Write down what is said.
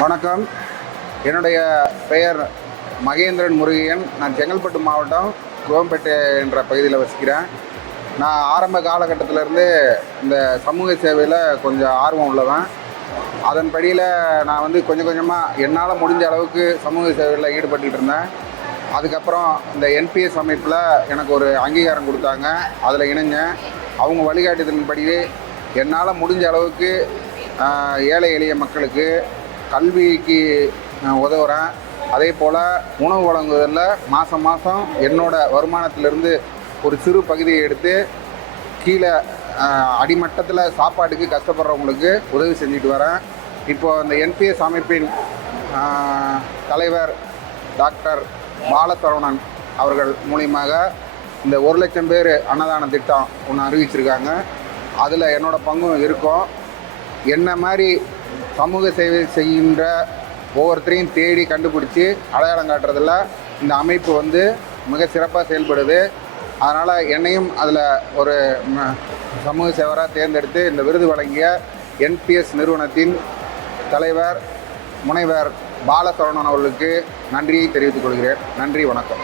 வணக்கம். என்னுடைய பெயர் மகேந்திரன் முருகையன். நான் செங்கல்பட்டு மாவட்டம் குரோம்பேட்டை என்ற பகுதியில் வசிக்கிறேன். நான் ஆரம்ப காலகட்டத்திலேருந்து இந்த சமூக சேவையில் கொஞ்சம் ஆர்வம் உள்ளவன். அதன்படியில் நான் கொஞ்சம் கொஞ்சமாக என்னால் முடிஞ்ச அளவுக்கு சமூக சேவையில் ஈடுபட்டுக்கிட்டு இருந்தேன். அதுக்கப்புறம் இந்த என்பிஎஸ் அமைப்பில் எனக்கு ஒரு அங்கீகாரம் கொடுத்தாங்க. அதில் இணைஞ்சேன். அவங்க வழிகாட்டுதலின்படியே என்னால் முடிஞ்ச அளவுக்கு ஏழை எளிய மக்களுக்கு கல்விக்கு உதவுறேன். அதே போல் உணவு வழங்குவதில் மாதம் என்னோடய வருமானத்திலிருந்து ஒரு சிறு பகுதியை எடுத்து கீழே அடிமட்டத்தில் சாப்பாட்டுக்கு கஷ்டப்படுறவங்களுக்கு உதவி செஞ்சுட்டு வரேன். இப்போது இந்த என்பிஎஸ் அமைப்பின் தலைவர் டாக்டர் பாலசரவணன் அவர்கள் மூலியமாக இந்த 1 லட்சம் பேர் அன்னதான திட்டம் ஒன்று அறிவிச்சிருக்காங்க. அதில் என்னோடய பங்கும் இருக்கும். என்ன மாதிரி சமூக சேவை செய்கின்ற ஒவ்வொருத்தரையும் தேடி கண்டுபிடிச்சி அடையாளம் காட்டுறதில் இந்த அமைப்பு மிக சிறப்பாக செயல்படுது. அதனால் என்னையும் அதில் ஒரு சமூக சேவராக தேர்ந்தெடுத்து இந்த விருது வழங்கிய என்பிஎஸ் நிறுவனத்தின் தலைவர் முனைவர் பாலசரவணன் அவர்களுக்கு நன்றியை தெரிவித்துக் கொள்கிறேன். நன்றி, வணக்கம்.